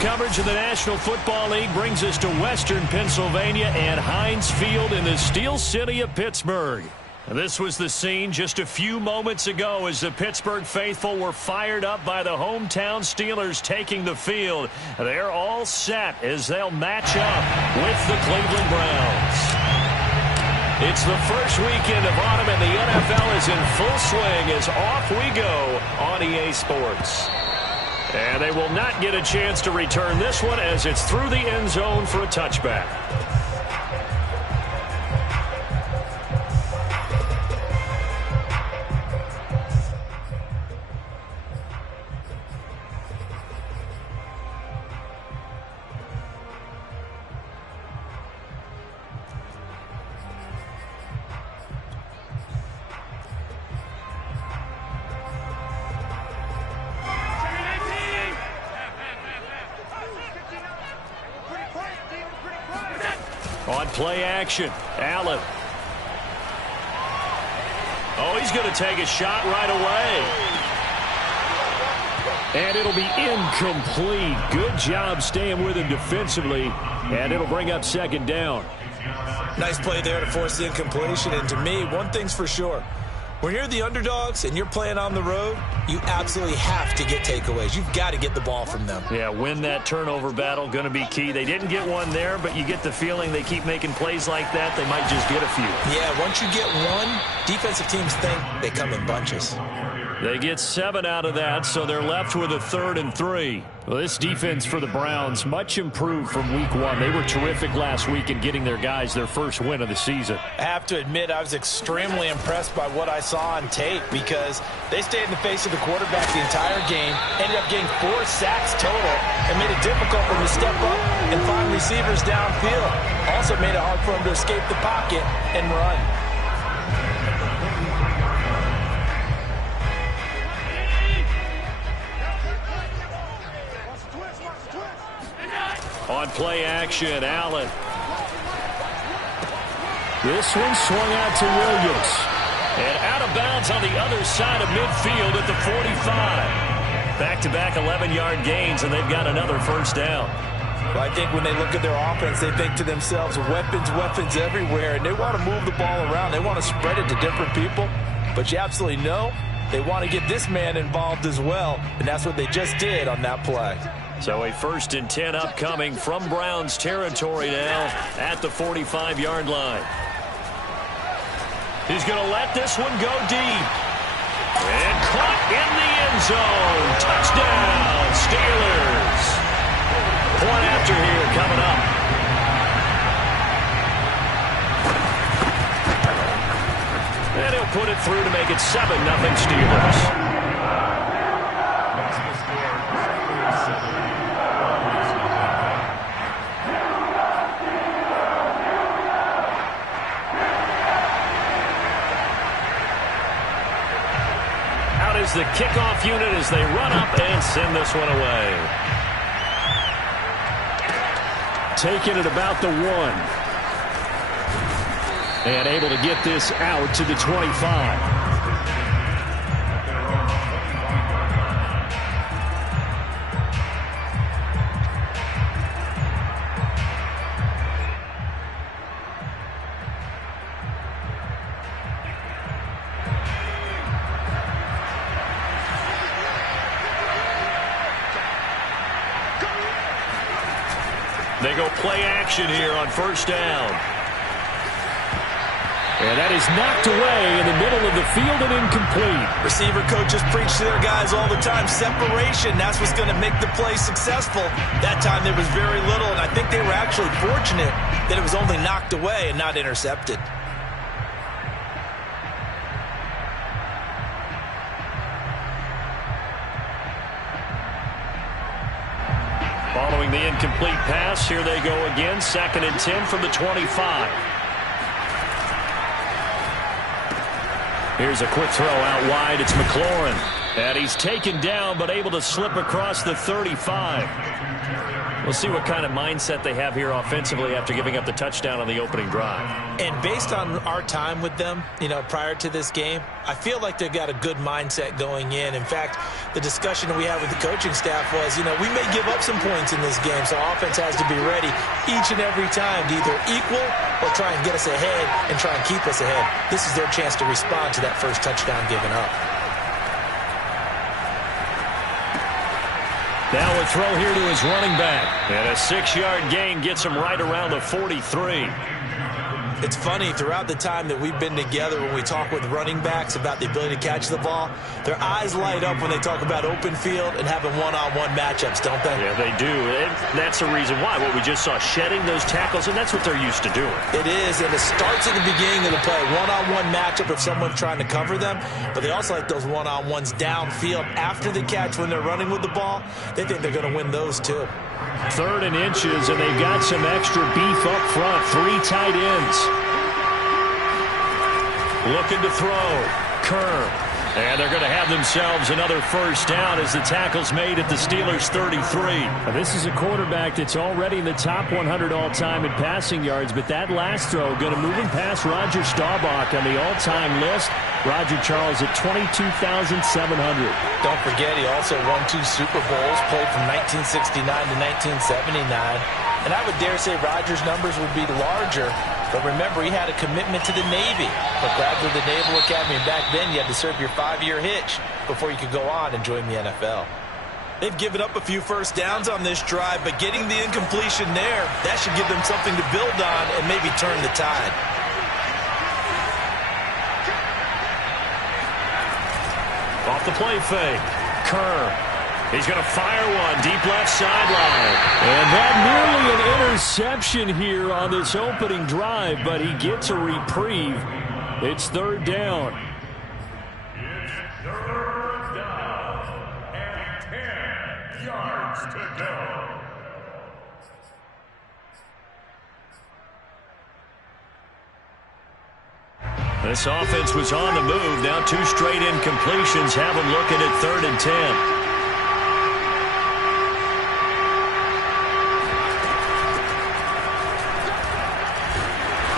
coverage of the National Football League brings us to Western Pennsylvania and Heinz Field in the Steel City of Pittsburgh. This was the scene just a few moments ago as the Pittsburgh faithful were fired up by the hometown Steelers taking the field. They're all set as they'll match up with the Cleveland Browns. It's the first weekend of autumn and the NFL is in full swing as off we go on EA Sports. And they will not get a chance to return this one as it's through the end zone for a touchback. On play action, Allen. Oh, he's going to take a shot right away. And it'll be incomplete. Good job staying with him defensively. And it'll bring up second down. Nice play there to force the incompletion. And to me, one thing's for sure. When you're the underdogs and you're playing on the road, you absolutely have to get takeaways. You've got to get the ball from them. Yeah, win that turnover battle, going to be key. They didn't get one there, but you get the feeling they keep making plays like that, they might just get a few. Yeah, once you get one, defensive teams think they come in bunches. They get 7 out of that, so they're left with a 3rd and 3. Well, this defense for the Browns, much improved from week 1. They were terrific last week in getting their guys their first win of the season. I have to admit, I was extremely impressed by what I saw on tape because they stayed in the face of the quarterback the entire game, ended up getting 4 sacks total, and made it difficult for him to step up and find receivers downfield. Also made it hard for him to escape the pocket and run. On play action, Allen. This one swung out to Williams. And out of bounds on the other side of midfield at the 45. Back-to-back 11-yard gains, and they've got another first down. Well, I think when they look at their offense, they think to themselves, weapons everywhere, and they want to move the ball around. They want to spread it to different people. But you absolutely know they want to get this man involved as well, and that's what they just did on that play. So a 1st and 10 upcoming from Browns territory now at the 45-yard line. He's going to let this one go deep. And caught in the end zone. Touchdown, Steelers. Point after here coming up. And he'll put it through to make it 7-0 Steelers. Is the kickoff unit as they run up and send this one away. Taking it about the 1. And able to get this out to the 25. They go play action here on first down. And that is knocked away in the middle of the field and incomplete. Receiver coaches preach to their guys all the time. Separation, that's what's going to make the play successful. That time there was very little, and I think they were actually fortunate that it was only knocked away and not intercepted. Following the incomplete pass, here they go again. 2nd and 10 from the 25. Here's a quick throw out wide. It's McLaurin. And he's taken down, but able to slip across the 35. We'll see what kind of mindset they have here offensively after giving up the touchdown on the opening drive. And based on our time with them, prior to this game, I feel like they've got a good mindset going in. In fact, the discussion that we had with the coaching staff was, we may give up some points in this game, so offense has to be ready each and every time to either equal or try and get us ahead and try and keep us ahead. This is their chance to respond to that first touchdown given up. Now a throw here to his running back. And a 6-yard gain gets him right around the 43. It's funny, throughout the time that we've been together, when we talk with running backs about the ability to catch the ball, their eyes light up when they talk about open field and having one-on-one matchups, don't they? Yeah, they do. And that's the reason why. What we just saw, shedding those tackles, and that's what they're used to doing. It is, and it starts at the beginning of the play. One-on-one matchup if someone's trying to cover them, but they also like those one-on-ones downfield after the catch when they're running with the ball. They think they're going to win those too. 3rd and inches, and they've got some extra beef up front. 3 tight ends. Looking to throw. Kerr. And they're going to have themselves another first down as the tackle's made at the Steelers' 33. Now, this is a quarterback that's already in the top 100 all-time in passing yards, but that last throw going to move him past Roger Staubach on the all-time list. Roger Charles at 22,700. Don't forget, he also won 2 Super Bowls, played from 1969 to 1979. And I would dare say Roger's numbers would be larger, but remember, he had a commitment to the Navy. But graduated the Naval Academy, and back then you had to serve your 5-year hitch before you could go on and join the NFL. They've given up a few first downs on this drive, but getting the incompletion there, that should give them something to build on and maybe turn the tide. Off the play fake. Kerr. He's going to fire one deep left sideline. And that nearly an interception here on this opening drive, but he gets a reprieve. It's 3rd down. It's 3rd down and 10 yards to go. This offense was on the move. Now 2 straight incompletions have them looking at 3rd and 10.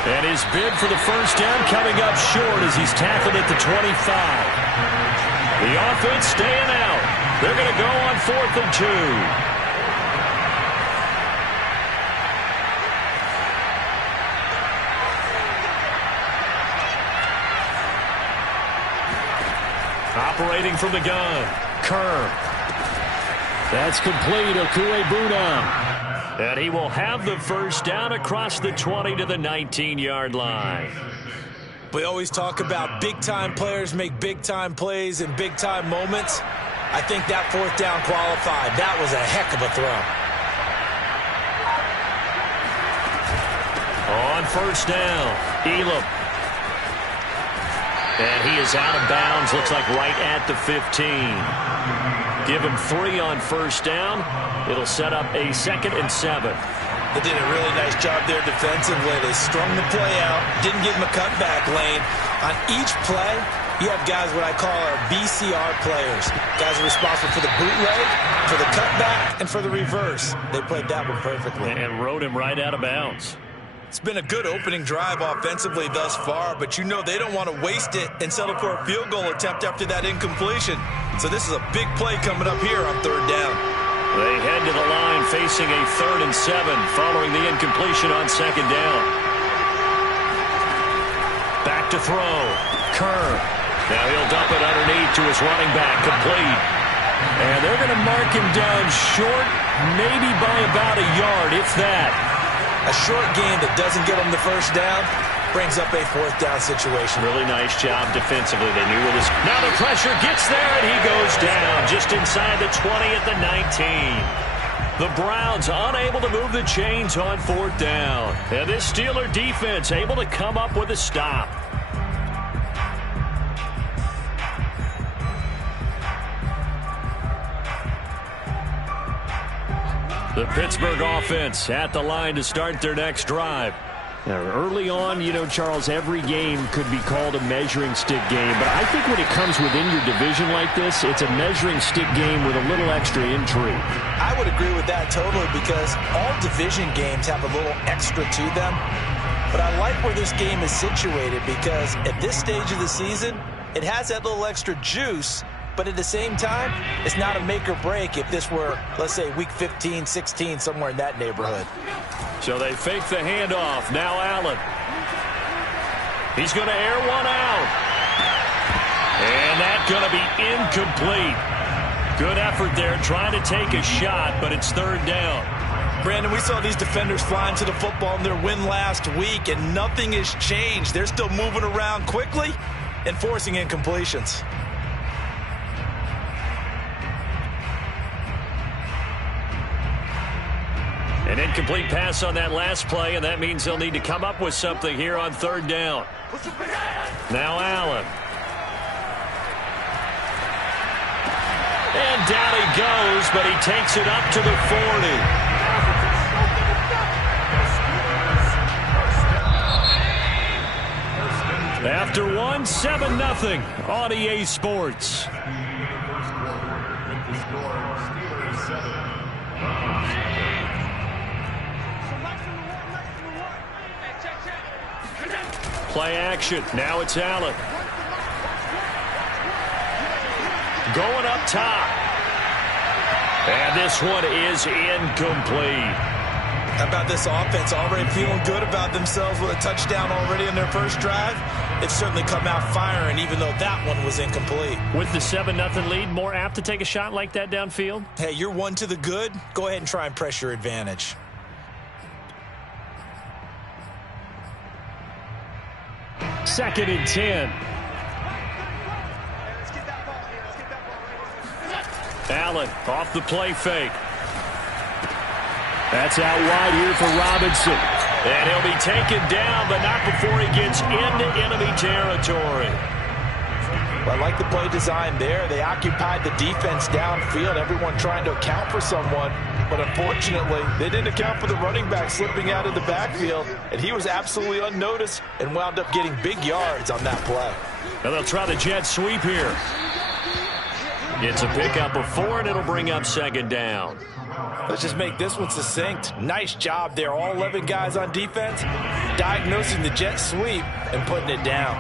And his bid for the first down coming up short as he's tackled at the 25. The offense staying out. They're going to go on 4th and 2. Operating from the gun. Kerr. That's complete. Okuegbunam. And he will have the first down across the 20 to the 19-yard line. We always talk about big-time players make big-time plays in big-time moments. I think that 4th down qualified. That was a heck of a throw. On first down, Elam. And he is out of bounds, looks like right at the 15. Give him 3 on first down. It'll set up a 2nd and 7. They did a really nice job there defensively. They strung the play out, didn't give him a cutback lane. On each play, you have guys what I call our BCR players. Guys are responsible for the bootleg, for the cutback, and for the reverse. They played that one perfectly. And rode him right out of bounds. It's been a good opening drive offensively thus far, but you know they don't want to waste it and settle for a field goal attempt after that incompletion. So this is a big play coming up here on 3rd down. They head to the line facing a 3rd and 7 following the incompletion on 2nd down. Back to throw. Kerr. Now he'll dump it underneath to his running back, complete. And they're going to mark him down short, maybe by about a yard, if that. A short gain that doesn't get them the first down brings up a 4th down situation. Really nice job defensively. They knew where this. Now the pressure gets there, and he goes down just inside the 20 at the 19. The Browns unable to move the chains on 4th down. And this Steeler defense able to come up with a stop. The Pittsburgh offense at the line to start their next drive. Early on, Charles, every game could be called a measuring stick game. But I think when it comes within your division like this, it's a measuring stick game with a little extra intrigue. I would agree with that totally because all division games have a little extra to them. But I like where this game is situated because at this stage of the season, it has that little extra juice. But at the same time, it's not a make or break if this were, let's say, week 15, 16, somewhere in that neighborhood. So they fake the handoff. Now Allen. He's going to air one out. And that's going to be incomplete. Good effort there trying to take a shot, but it's third down. Brandon, we saw these defenders flying to the football in their win last week, and nothing has changed. They're still moving around quickly and forcing incompletions. An incomplete pass on that last play, and that means they'll need to come up with something here on third down. Now Allen. And down he goes, but he takes it up to the 40. After one, 7-0 on EA Sports. Play action. Now it's Allen. Going up top. And this one is incomplete. How about this offense already feeling good about themselves with a touchdown already in their first drive? They've certainly come out firing, even though that one was incomplete. With the 7-0 lead, more apt to take a shot like that downfield? Hey, you're one to the good. Go ahead and try and press your advantage. Second and 10. Allen off the play fake. That's out wide here for Robinson. And he'll be taken down, but not before he gets into enemy territory. Well, I like the play design there. They occupied the defense downfield, everyone trying to account for someone. But unfortunately, they didn't account for the running back slipping out of the backfield. And he was absolutely unnoticed and wound up getting big yards on that play. Now they'll try the jet sweep here. It's a pickup of 4, and it'll bring up second down. Let's just make this one succinct. Nice job there. All 11 guys on defense diagnosing the jet sweep and putting it down.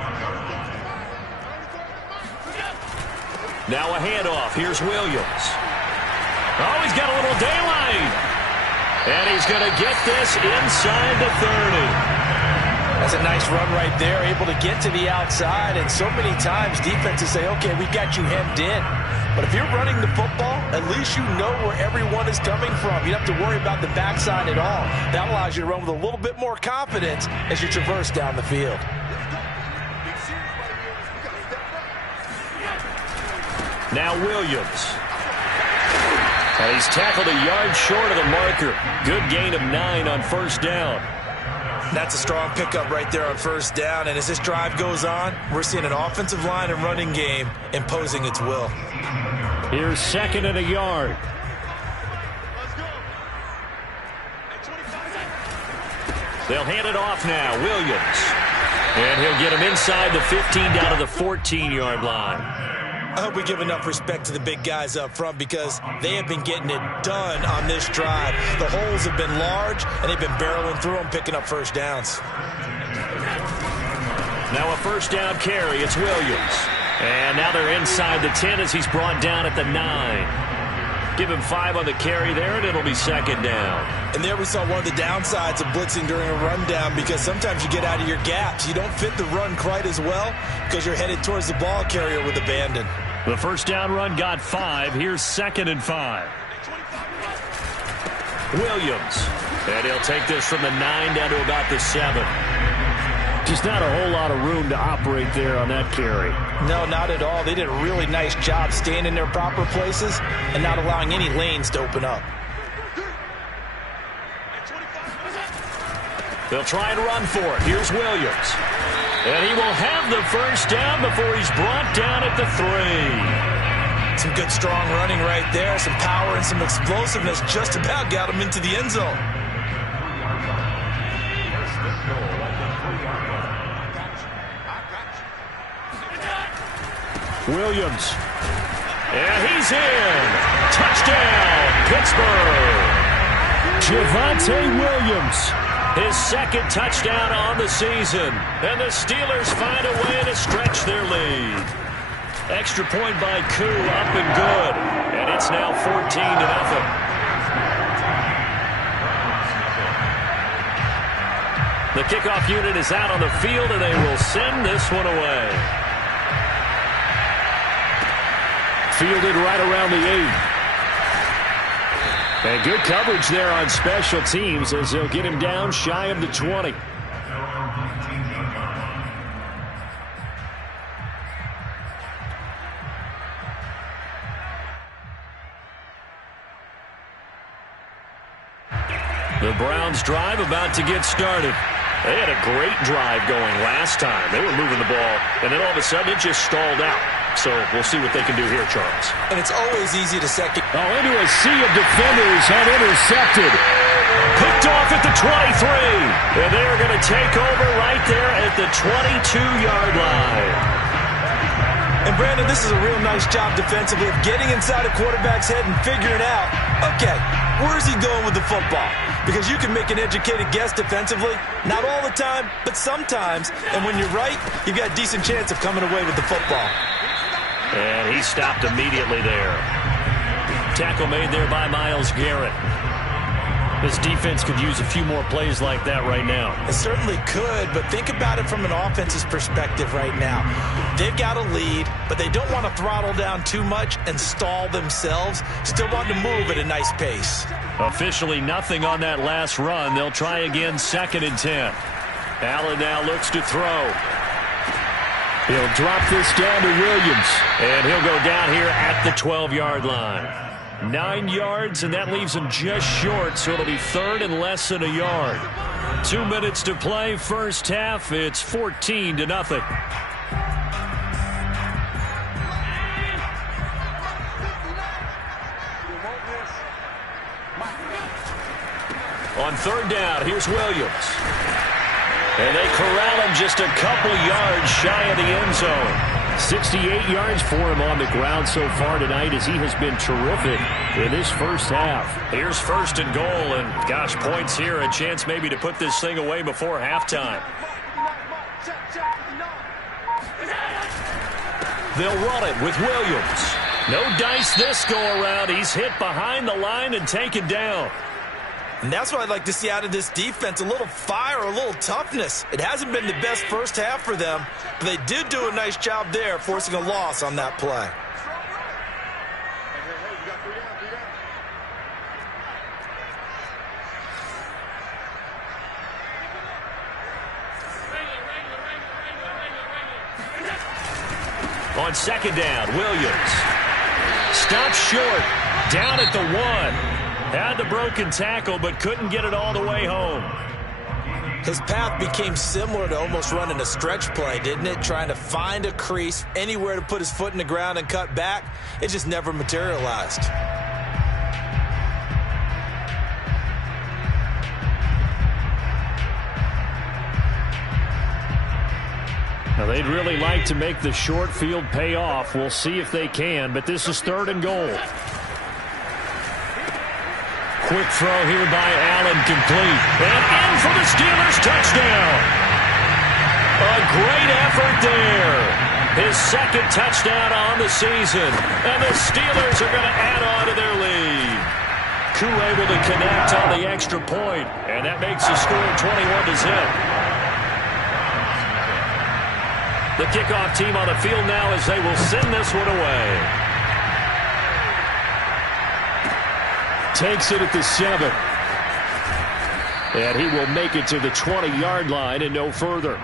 Now a handoff. Here's Williams. Oh, he's got a little daylight. And he's going to get this inside the 30. That's a nice run right there, able to get to the outside. And so many times defenses say, okay, we got you hemmed in. But if you're running the football, at least you know where everyone is coming from. You don't have to worry about the backside at all. That allows you to run with a little bit more confidence as you traverse down the field. Now Williams. And he's tackled a yard short of the marker. Good gain of 9 on first down. That's a strong pickup right there on first down. And as this drive goes on, we're seeing an offensive line and running game imposing its will. Here's second and a yard. They'll hand it off now. Williams. And he'll get him inside the 15 down to the 14-yard line. I hope we give enough respect to the big guys up front because they have been getting it done on this drive. The holes have been large, and they've been barreling through them, picking up first downs. Now a first down carry. It's Williams. And now they're inside the 10 as he's brought down at the 9. Give him 5 on the carry there, and it'll be second down. And there we saw one of the downsides of blitzing during a rundown because sometimes you get out of your gaps. You don't fit the run quite as well because you're headed towards the ball carrier with abandon. The first down run got 5. Here's second and 5. Williams. And he'll take this from the 9 down to about the 7. Just not a whole lot of room to operate there on that carry. No, not at all. They did a really nice job staying in their proper places and not allowing any lanes to open up. They'll try and run for it. Here's Williams. And he will have the first down before he's brought down at the 3. Some good, strong running right there. Some power and some explosiveness just about got him into the end zone. Williams. And he's in. Touchdown, Pittsburgh. Javonte Williams. His second touchdown on the season. And the Steelers find a way to stretch their lead. Extra point by Koo, up and good. And it's now 14-0. The kickoff unit is out on the field, and they will send this one away. Fielded right around the 8. And good coverage there on special teams as they'll get him down shy of the 20. The Browns drive about to get started. They had a great drive going last time. They were moving the ball, and then all of a sudden it just stalled out. So we'll see what they can do here, Charles. And it's always easy to second. Oh, into a sea of defenders and intercepted. Picked off at the 23. And they're going to take over right there at the 22-yard line. And, Brandon, this is a real nice job defensively of getting inside a quarterback's head and figuring out, okay, where is he going with the football? Because you can make an educated guess defensively. Not all the time, but sometimes. And when you're right, you've got a decent chance of coming away with the football. And he stopped immediately there. Tackle made there by Myles Garrett. This defense could use a few more plays like that right now. It certainly could, but think about it from an offense's perspective right now. They've got a lead, but they don't want to throttle down too much and stall themselves. Still want to move at a nice pace. Officially nothing on that last run. They'll try again, 2nd and 10. Allen now looks to throw. He'll drop this down to Williams. And he'll go down here at the 12-yard line. 9 yards, and that leaves him just short, so it'll be 3rd and less than a yard. 2 minutes to play, first half. It's 14-0. On 3rd down, here's Williams. And they corral him just a couple yards shy of the end zone. 68 yards for him on the ground so far tonight as he has been terrific in this first half. Here's 1st and goal, and gosh, points here, a chance maybe to put this thing away before halftime. They'll run it with Williams. No dice this go around. He's hit behind the line and taken down. And that's what I'd like to see out of this defense, a little fire, a little toughness. It hasn't been the best first half for them, but they did do a nice job there, forcing a loss on that play. On 2nd down, Williams. Stopped short, down at the 1. Had the broken tackle, but couldn't get it all the way home. His path became similar to almost running a stretch play, didn't it? Trying to find a crease, anywhere to put his foot in the ground and cut back. It just never materialized. Now, they'd really like to make the short field pay off. We'll see if they can, but this is 3rd and goal. Quick throw here by Allen, complete. And in for the Steelers, touchdown. A great effort there. His 2nd touchdown on the season. And the Steelers are going to add on to their lead. Koo able to connect on the extra point. And that makes the score 21-0. The kickoff team on the field now as they will send this one away. Takes it at the 7. And he will make it to the 20-yard line and no further.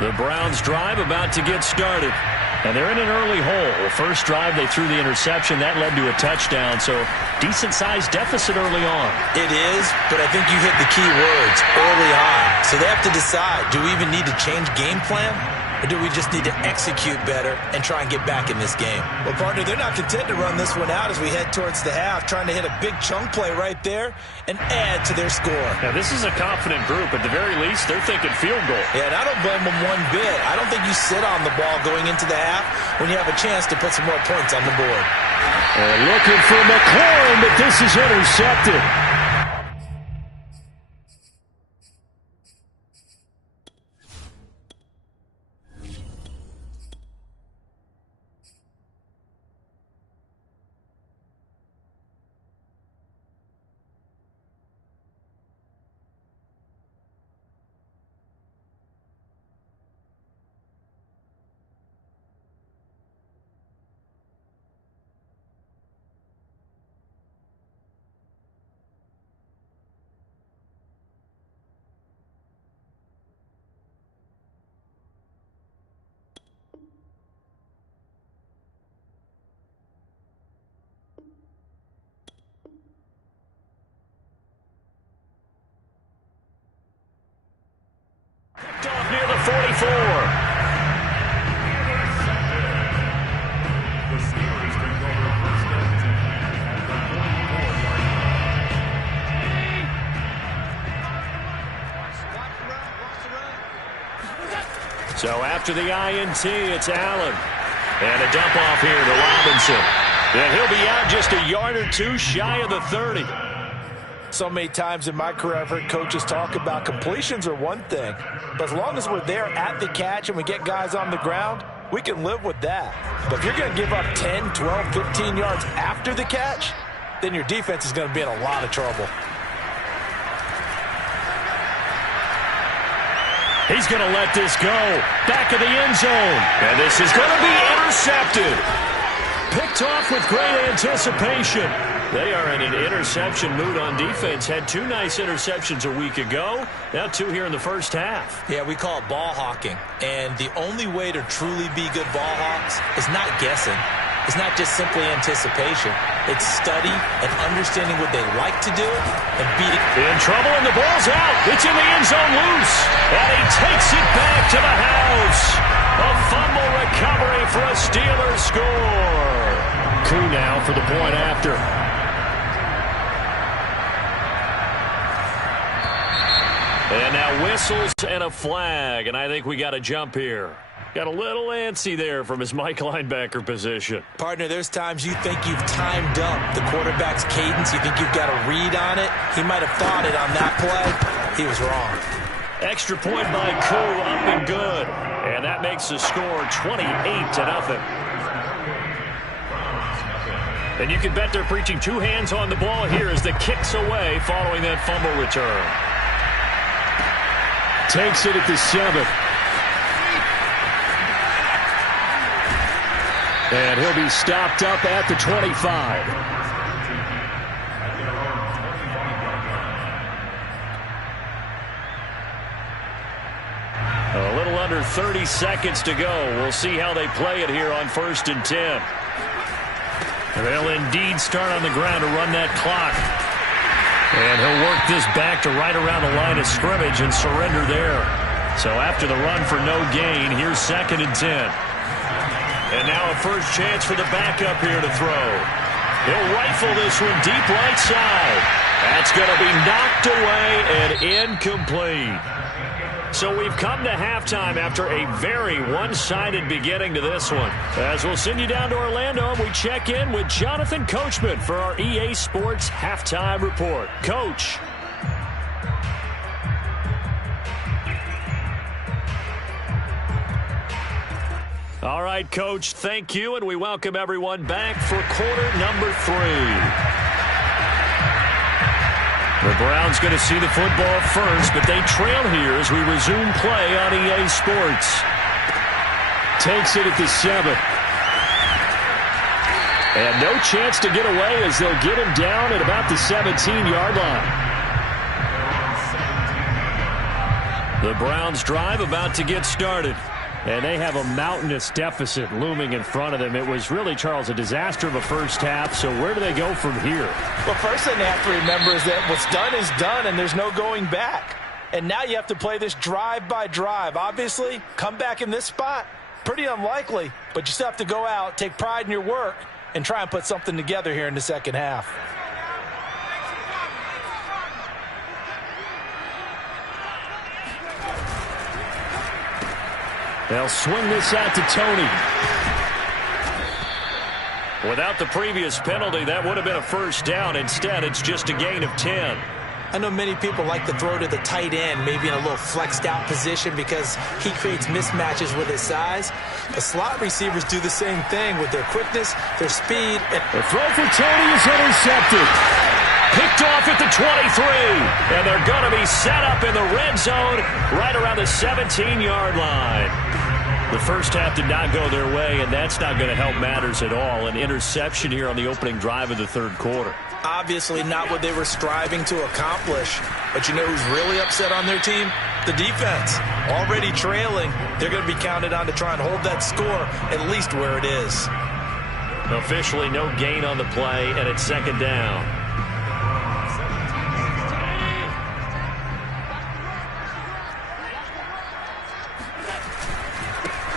The Browns drive about to get started. And they're in an early hole. First drive, they threw the interception. That led to a touchdown, so decent-sized deficit early on. It is, but I think you hit the key words, early on. So they have to decide, do we even need to change game plan? Or do we just need to execute better and try and get back in this game? Well, partner, they're not content to run this one out as we head towards the half, trying to hit a big chunk play right there and add to their score. Now, this is a confident group. At the very least, they're thinking field goal. Yeah, and I don't blame them one bit. I don't think you sit on the ball going into the half when you have a chance to put some more points on the board. And looking for McLaurin, but this is intercepted. Off near the 44. So after the INT, it's Allen. And a dump off here to Robinson. And he'll be out just a yard or two shy of the 30. So many times in my career, I've heard coaches talk about completions are one thing. But as long as we're there at the catch and we get guys on the ground, we can live with that. But if you're going to give up 10, 12, 15 yards after the catch, then your defense is going to be in a lot of trouble. He's going to let this go. Back of the end zone. And this is going to be intercepted. Picked off with great anticipation. They are in an interception mood on defense. Had two nice interceptions a week ago. Now two here in the first half. Yeah, we call it ball hawking. And the only way to truly be good ball hawks is not guessing. It's not just simply anticipation. It's study and understanding what they like to do and beating. In trouble, and the ball's out. It's in the end zone loose. And he takes it back to the house. A fumble recovery for a Steelers score. Koo now for the point after. And now whistles and a flag, and I think we got a jump here. Got a little antsy there from his Mike linebacker position. Partner, there's times you think you've timed up the quarterback's cadence. You think you've got a read on it. He might have thought it on that play. He was wrong. Extra point by Koo, up and good. And that makes the score 28-0. And you can bet they're preaching two hands on the ball here as the kick's away following that fumble return. Takes it at the 7. And he'll be stopped up at the 25. A little under 30 seconds to go. We'll see how they play it here on 1st and 10. They'll indeed start on the ground to run that clock. And he'll work this back to right around the line of scrimmage and surrender there. So after the run for no gain, here's 2nd and 10. And now a first chance for the backup here to throw. He'll rifle this one deep right side. That's going to be knocked away and incomplete. So we've come to halftime after a very one-sided beginning to this one. As we'll send you down to Orlando, we check in with Jonathan Coachman for our EA Sports Halftime Report. Coach. All right, Coach, thank you, and we welcome everyone back for quarter number 3. The Browns going to see the football first, but they trail here as we resume play on EA Sports. Takes it at the 7. And no chance to get away as they'll get him down at about the 17-yard line. The Browns drive about to get started. And they have a mountainous deficit looming in front of them. It was really, Charles, a disaster of a first half. So where do they go from here? Well, first thing they have to remember is that what's done is done, and there's no going back. And now you have to play this drive by drive. Obviously, come back in this spot, pretty unlikely, but you still have to go out, take pride in your work, and try and put something together here in the second half. They'll swing this out to Tony. Without the previous penalty, that would have been a first down. Instead, it's just a gain of 10. I know many people like to throw to the tight end, maybe in a little flexed out position because he creates mismatches with his size. The slot receivers do the same thing with their quickness, their speed. The throw for Tony is intercepted. Picked off at the 23. And they're going to be set up in the red zone right around the 17-yard line. The first half did not go their way, and that's not going to help matters at all. An interception here on the opening drive of the third quarter. Obviously not what they were striving to accomplish. But you know who's really upset on their team? The defense. Already trailing. They're going to be counted on to try and hold that score at least where it is. Officially no gain on the play, and it's second down.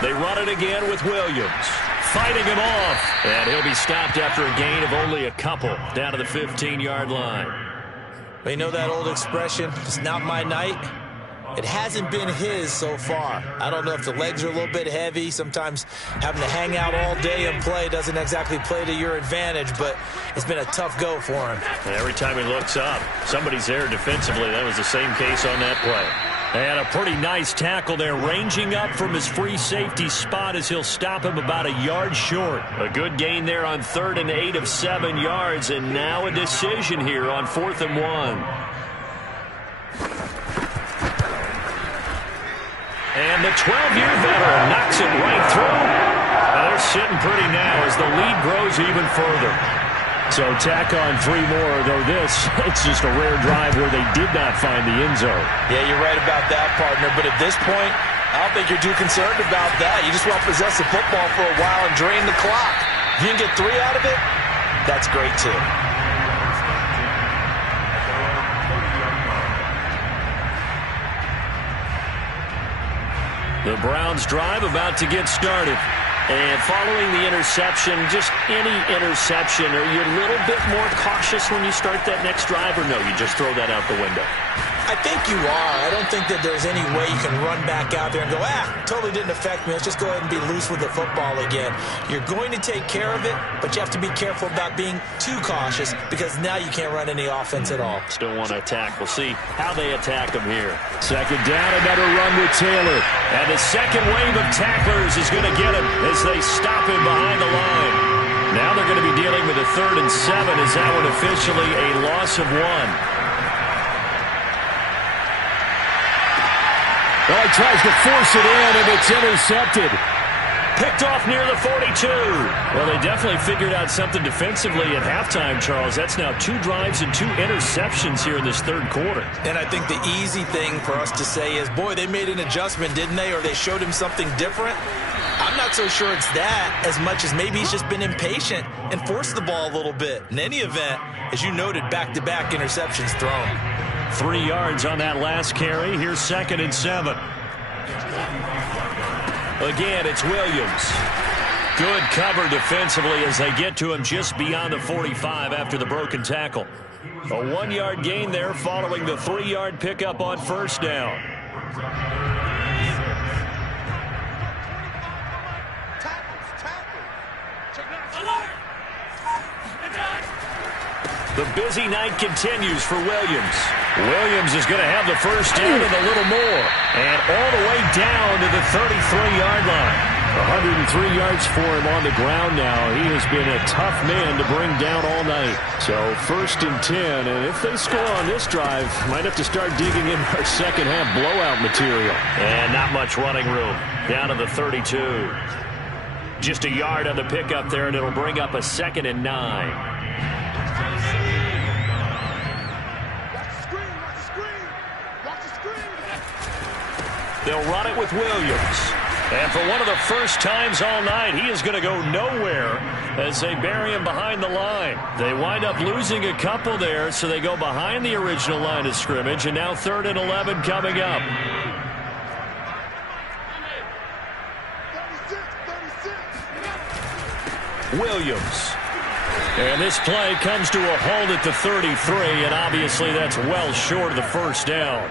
They run it again with Williams. Fighting him off. And he'll be stopped after a gain of only a couple. Down to the 15-yard line. But you know that old expression, it's not my night? It hasn't been his so far. I don't know if the legs are a little bit heavy. Sometimes having to hang out all day and play doesn't exactly play to your advantage, but it's been a tough go for him. And every time he looks up, somebody's there defensively. That was the same case on that play. And a pretty nice tackle there, ranging up from his free safety spot as he'll stop him about a yard short. A good gain there on 3rd and 8 of 7 yards, and now a decision here on 4th and 1. And the 12-year veteran knocks it right through. Now they're sitting pretty now as the lead grows even further. So tack on 3 more, though it's just a rare drive where they did not find the end zone. Yeah, you're right about that, partner. But at this point, I don't think you're too concerned about that. You just want to possess the football for a while and drain the clock. If you can get 3 out of it, that's great too. The Browns drive about to get started. And following the interception, just any interception, are you a little bit more cautious when you start that next drive, or no, you just throw that out the window? I think you are. I don't think that there's any way you can run back out there and go, totally didn't affect me. Let's just go ahead and be loose with the football again. You're going to take care of it, but you have to be careful about being too cautious because now you can't run any offense at all. Still want to attack. We'll see how they attack him here. Second down, another run with Taylor. And the second wave of tacklers is going to get him as they stop him behind the line. Now they're going to be dealing with a 3rd and 7 as that one officially a loss of 1. Well, he tries to force it in, and it's intercepted. Picked off near the 42. Well, they definitely figured out something defensively at halftime, Charles. That's now 2 drives and 2 interceptions here in this third quarter. And I think the easy thing for us to say is, boy, they made an adjustment, didn't they? Or they showed him something different. I'm not so sure it's that as much as maybe he's just been impatient and forced the ball a little bit. In any event, as you noted, back-to-back interceptions thrown. 3 yards on that last carry. Here's 2nd and 7. Again, it's Williams. Good cover defensively as they get to him just beyond the 45 after the broken tackle. A 1-yard gain there following the 3-yard pickup on first down. The busy night continues for Williams. Williams is going to have the first down and a little more. And all the way down to the 33-yard line. 103 yards for him on the ground now. He has been a tough man to bring down all night. So 1st and 10. And if they score on this drive, might have to start digging in our second half blowout material. And not much running room. Down to the 32. Just a yard on the pickup there, and it'll bring up a 2nd and 9. They'll run it with Williams. And for one of the first times all night, he is going to go nowhere as they bury him behind the line. They wind up losing a couple there, so they go behind the original line of scrimmage, and now 3rd and 11 coming up. Williams. And this play comes to a halt at the 33, and obviously that's well short of the first down.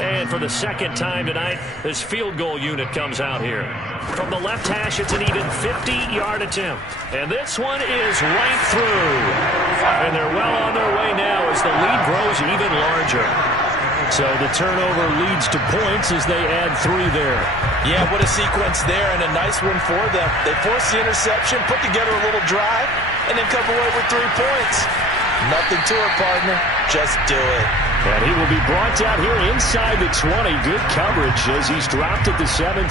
And for the second time tonight, this field goal unit comes out here. From the left hash, it's an even 50-yard attempt. And this one is right through. And they're well on their way now as the lead grows even larger. So the turnover leads to points as they add 3 there. Yeah, what a sequence there, and a nice one for them. They force the interception, put together a little drive, and then come away with 3 points. Nothing to it, partner. Just do it. And he will be brought down here inside the 20. Good coverage as he's dropped at the 17.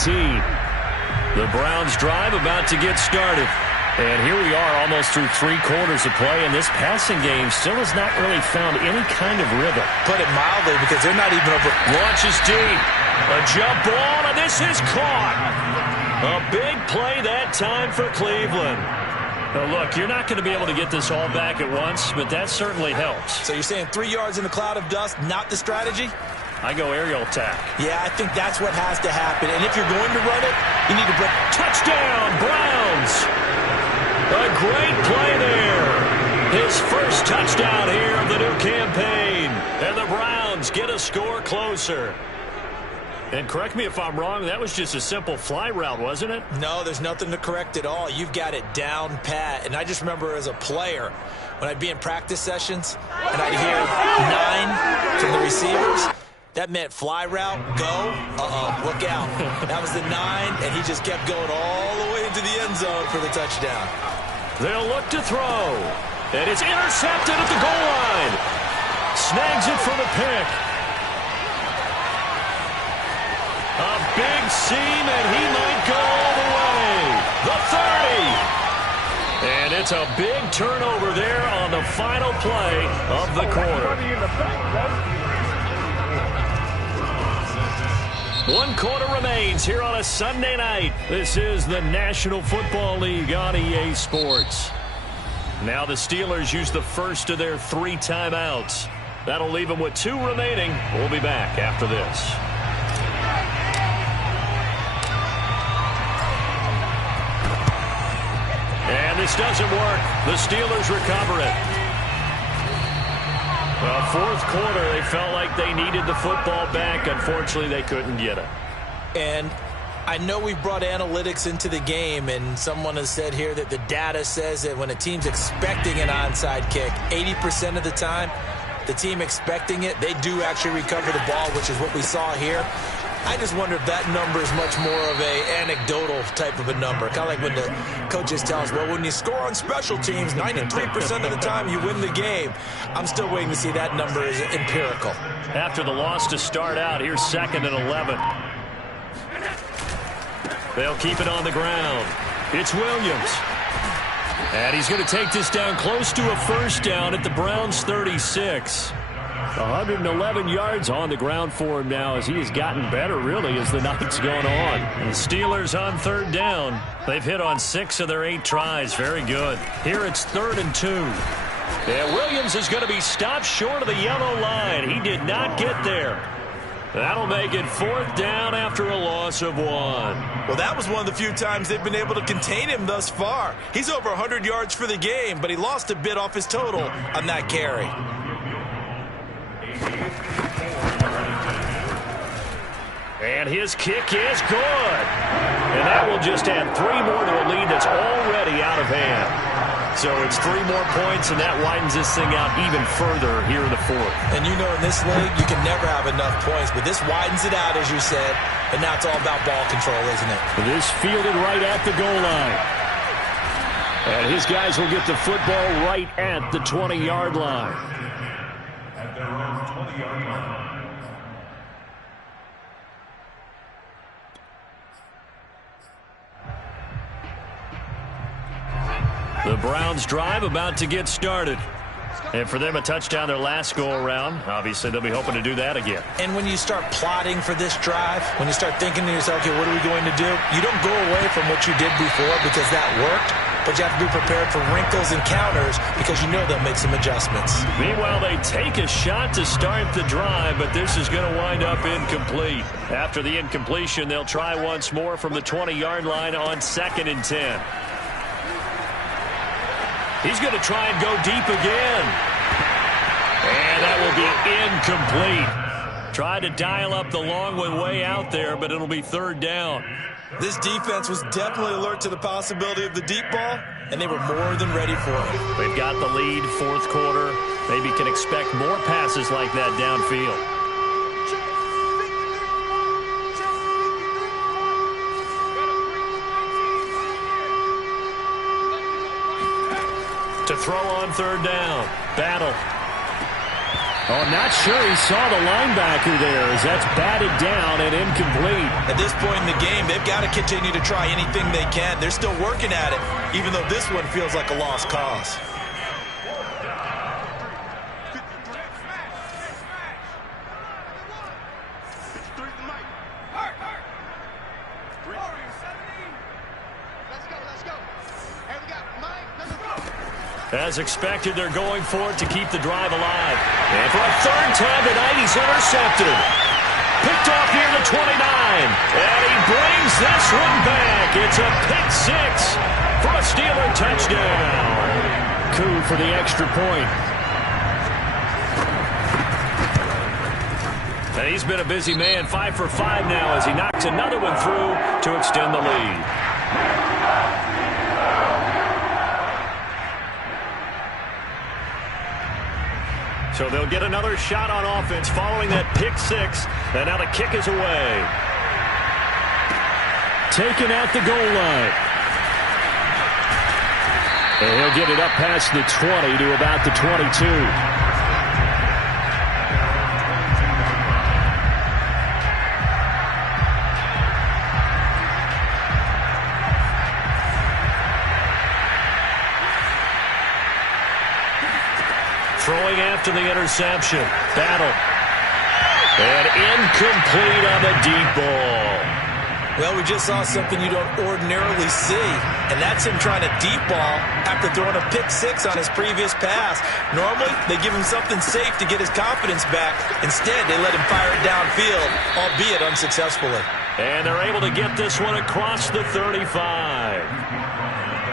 The Browns drive about to get started. And here we are almost through 3 quarters of play, and this passing game still has not really found any kind of rhythm. Put it mildly, because they're not even over. Launches deep. A jump ball, and this is caught. A big play that time for Cleveland. Now, look, you're not going to be able to get this all back at once, but that certainly helps. So you're saying 3 yards in a cloud of dust, not the strategy? I go aerial attack. Yeah, I think that's what has to happen. And if you're going to run it, you need to break. Touchdown, Browns! A great play there. His first touchdown here of the new campaign. And the Browns get a score closer. And correct me if I'm wrong, that was just a simple fly route, wasn't it? No, there's nothing to correct at all. You've got it down pat. And I just remember as a player, when I'd be in practice sessions, and I'd hear 9 from the receivers, that meant fly route, go, look out. That was the 9, and he just kept going all the way into the end zone for the touchdown. They'll look to throw. And it's intercepted at the goal line. Snags it for the pick. A big seam, and he might go all the way. The 30. And it's a big turnover there on the final play of the quarter. 1 quarter remains here on a Sunday night. This is the National Football League on EA Sports. Now the Steelers use the first of their 3 timeouts. That'll leave them with 2 remaining. We'll be back after this. And this doesn't work. The Steelers recover it. Well, 4th quarter, they felt like they needed the football back. Unfortunately, they couldn't get it. And I know we've brought analytics into the game, and someone has said here that the data says that when a team's expecting an onside kick, 80% of the time, the team expecting it, they do actually recover the ball, which is what we saw here. I just wonder if that number is much more of a anecdotal type of a number. Kind of like when the coaches tell us, well, when you score on special teams, 93% of the time you win the game. I'm still waiting to see that number is empirical. After the loss to start out, here's 2nd and 11. They'll keep it on the ground. It's Williams. And he's going to take this down close to a first down at the Browns' 36. 111 yards on the ground for him now as he has gotten better, really, as the night's gone on. And the Steelers on 3rd down. They've hit on 6 of their 8 tries. Very good. Here it's 3rd and 2. And Williams is going to be stopped short of the yellow line. He did not get there. That'll make it 4th down after a loss of 1. Well, that was one of the few times they've been able to contain him thus far. He's over 100 yards for the game, but he lost a bit off his total on that carry. And his kick is good. And that will just add 3 more to a lead that's already out of hand. So it's 3 more points, and that widens this thing out even further here in the 4th. And you know in this league, you can never have enough points, but this widens it out, as you said, and now it's all about ball control, isn't it? This fielded right at the goal line. And his guys will get the football right at the 20-yard line. At their own 20-yard line. The Browns drive about to get started. And for them, a touchdown their last go-around. Obviously, they'll be hoping to do that again. And when you start plotting for this drive, when you start thinking to yourself, okay, what are we going to do? You don't go away from what you did before because that worked, but you have to be prepared for wrinkles and counters because you know they'll make some adjustments. Meanwhile, they take a shot to start the drive, but this is going to wind up incomplete. After the incompletion, they'll try once more from the 20-yard line on 2nd and 10. He's going to try and go deep again. And that will be incomplete. Tried to dial up the long one way out there, but it'll be 3rd down. This defense was definitely alert to the possibility of the deep ball, and they were more than ready for it. They've got the lead, 4th quarter. Maybe can expect more passes like that downfield. To throw on 3rd down. Battle. Oh, I'm not sure he saw the linebacker there as that's batted down and incomplete. At this point in the game, they've got to continue to try anything they can. They're still working at it, even though this one feels like a lost cause. As expected, they're going for it to keep the drive alive. And for a 3rd time tonight, he's intercepted. Picked off near the 29. And he brings this one back. It's a pick 6 for a Steeler touchdown. Coup for the extra point. And he's been a busy man, 5 for 5 now as he knocks another one through to extend the lead. So they'll get another shot on offense following that pick 6. And now the kick is away. Taken at the goal line. And he'll get it up past the 20 to about the 22. Throwing after the interception. Battle. And incomplete on the deep ball. Well, we just saw something you don't ordinarily see, and that's him trying to deep ball after throwing a pick 6 on his previous pass. Normally, they give him something safe to get his confidence back. Instead, they let him fire it downfield, albeit unsuccessfully. And they're able to get this one across the 35.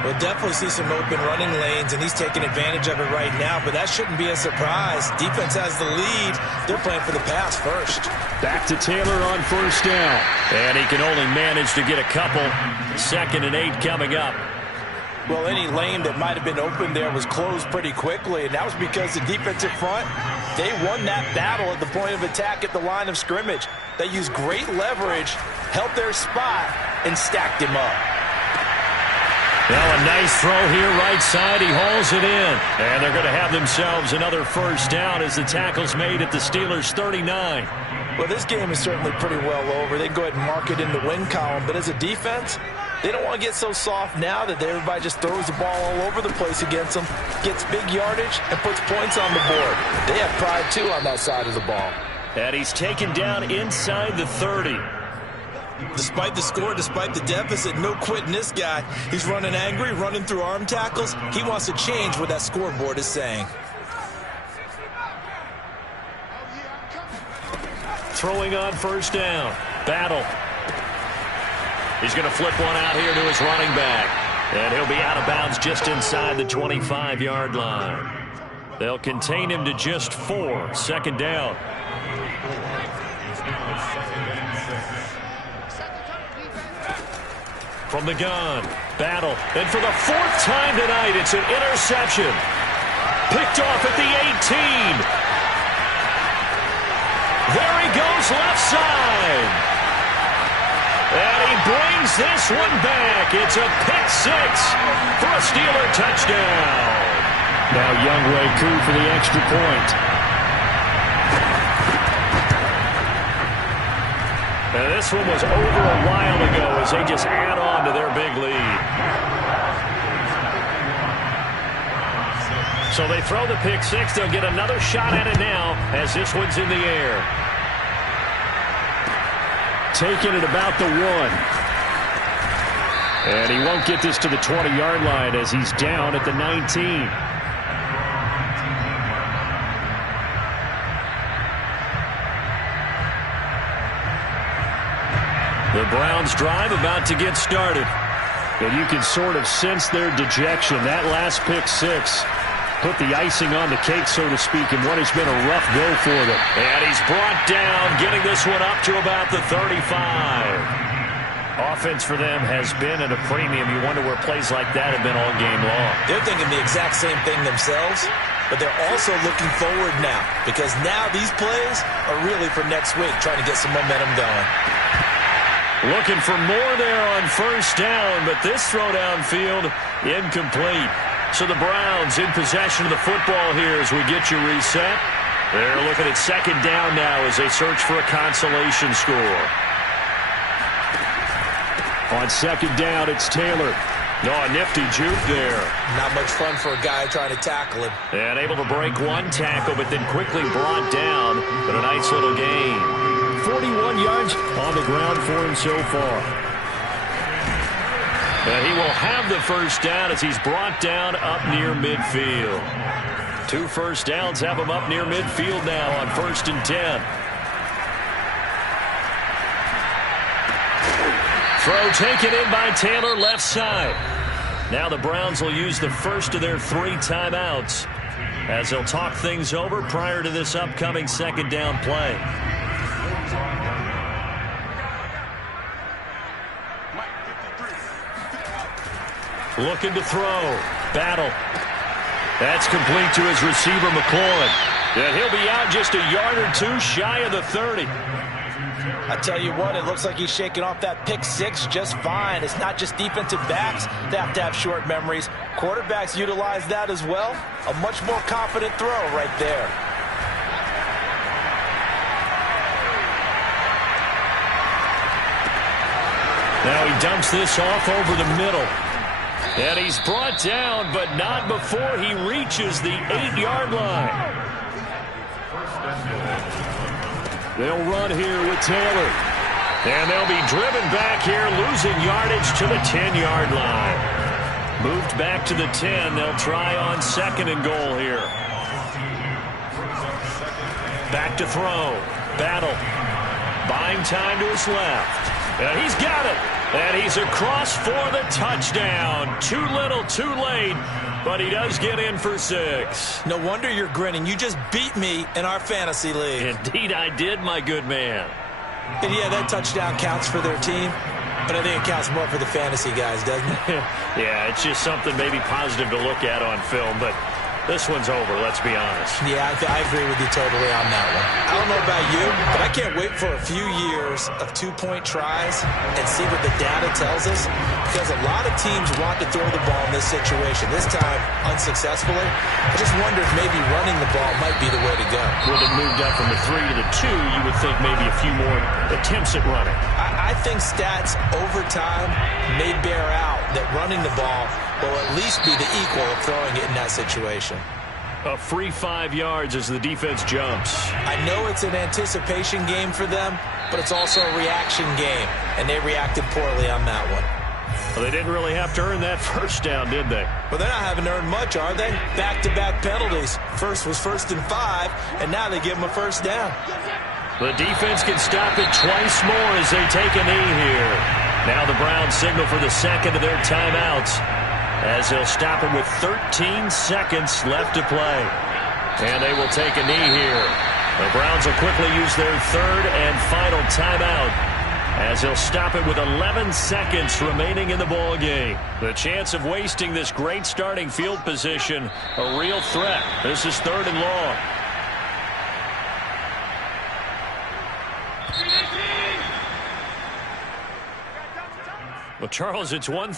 We'll definitely see some open running lanes, and he's taking advantage of it right now, but that shouldn't be a surprise. Defense has the lead. They're playing for the pass first. Back to Taylor on 1st down. And he can only manage to get a couple. 2nd and 8 coming up. Well, any lane that might have been open there was closed pretty quickly, and that was because the defensive front, they won that battle at the point of attack at the line of scrimmage. They used great leverage, held their spot, and stacked him up. Now a nice throw here right side. He hauls it in. And they're going to have themselves another 1st down as the tackle's made at the Steelers' 39. Well, this game is certainly pretty well over. They can go ahead and mark it in the win column. But as a defense, they don't want to get so soft now that everybody just throws the ball all over the place against them, gets big yardage, and puts points on the board. They have pride, too, on that side of the ball. And he's taken down inside the 30. Despite the score, despite the deficit, no quitting this guy. He's running angry, running through arm tackles. He wants to change what that scoreboard is saying. Throwing on 1st down. Battle. He's going to flip one out here to his running back. And he'll be out of bounds just inside the 25-yard line. They'll contain him to just 4. 2nd down. From the gun. Battle. And for the 4th time tonight, it's an interception. Picked off at the 18. There he goes left side. And he brings this one back. It's a pick 6 for a Steeler touchdown. Now Youngway coup for the extra point. And this one was over a while ago as they just add on to their big lead. So they throw the pick six. They'll get another shot at it now as this one's in the air. Taking it about the 1. And he won't get this to the 20-yard line as he's down at the 19. The Browns drive about to get started. And you can sort of sense their dejection. That last pick six put the icing on the cake, so to speak, in what has been a rough go for them. And he's brought down, getting this one up to about the 35. Offense for them has been at a premium. You wonder where plays like that have been all game long. They're thinking the exact same thing themselves, but they're also looking forward now, because now these plays are really for next week, trying to get some momentum going. Looking for more there on first down, but this throw downfield incomplete. So the Browns in possession of the football here as we get you reset. They're looking at second down now as they search for a consolation score. On second down, it's Taylor. Oh, a nifty juke there. Not much fun for a guy trying to tackle him. And able to break one tackle, but then quickly brought down. But a nice little gain. 41 yards on the ground for him so far. And he will have the first down as he's brought down up near midfield. 2 first downs have him up near midfield now on 1st and 10. Throw taken in by Taylor, left side. Now the Browns will use the first of their 3 timeouts as they'll talk things over prior to this upcoming second down play. Looking to throw. Battle. That's complete to his receiver, McLaurin. And he'll be out just a yard or 2 shy of the 30. I tell you what, it looks like he's shaking off that pick six just fine. It's not just defensive backs that have to have short memories. Quarterbacks utilize that as well. A much more confident throw right there. Now he dumps this off over the middle. And he's brought down, but not before he reaches the 8-yard line. They'll run here with Taylor. And they'll be driven back here, losing yardage to the 10-yard line. Moved back to the 10. They'll try on 2nd and goal here. Back to throw. Battle. Buying time to his left. And he's got it. And he's across for the touchdown. Too little, too late. But he does get in for 6. No wonder you're grinning. You just beat me in our fantasy league. Indeed I did, my good man. And yeah, that touchdown counts for their team. But I think it counts more for the fantasy guys, doesn't it? Yeah, it's just something maybe positive to look at on film. But this one's over, let's be honest. Yeah, I agree with you totally on that one. I don't know about you, but I can't wait for a few years of 2-point tries and see what the data tells us, because a lot of teams want to throw the ball in this situation. This time, unsuccessfully. I just wonder if maybe running the ball might be the way to go. With it moved up from the 3 to the 2, you would think maybe a few more attempts at running. I think stats over time may bear out that running the ball will at least be the equal of throwing it in that situation. A free 5 yards as the defense jumps. I know it's an anticipation game for them, but it's also a reaction game, and they reacted poorly on that one. Well, they didn't really have to earn that first down, did they? Well, they're not having to earn much, are they? Back-to-back penalties. First was 1st and 5, and now they give them a first down. The defense can stop it twice more as they take a knee here. Now the Browns signal for the 2nd of their timeouts, as they'll stop it with 13 seconds left to play. And they will take a knee here. The Browns will quickly use their 3rd and final timeout, as they'll stop it with 11 seconds remaining in the ball game. The chance of wasting this great starting field position, a real threat. This is 3rd and long. Well, Charles, it's one thing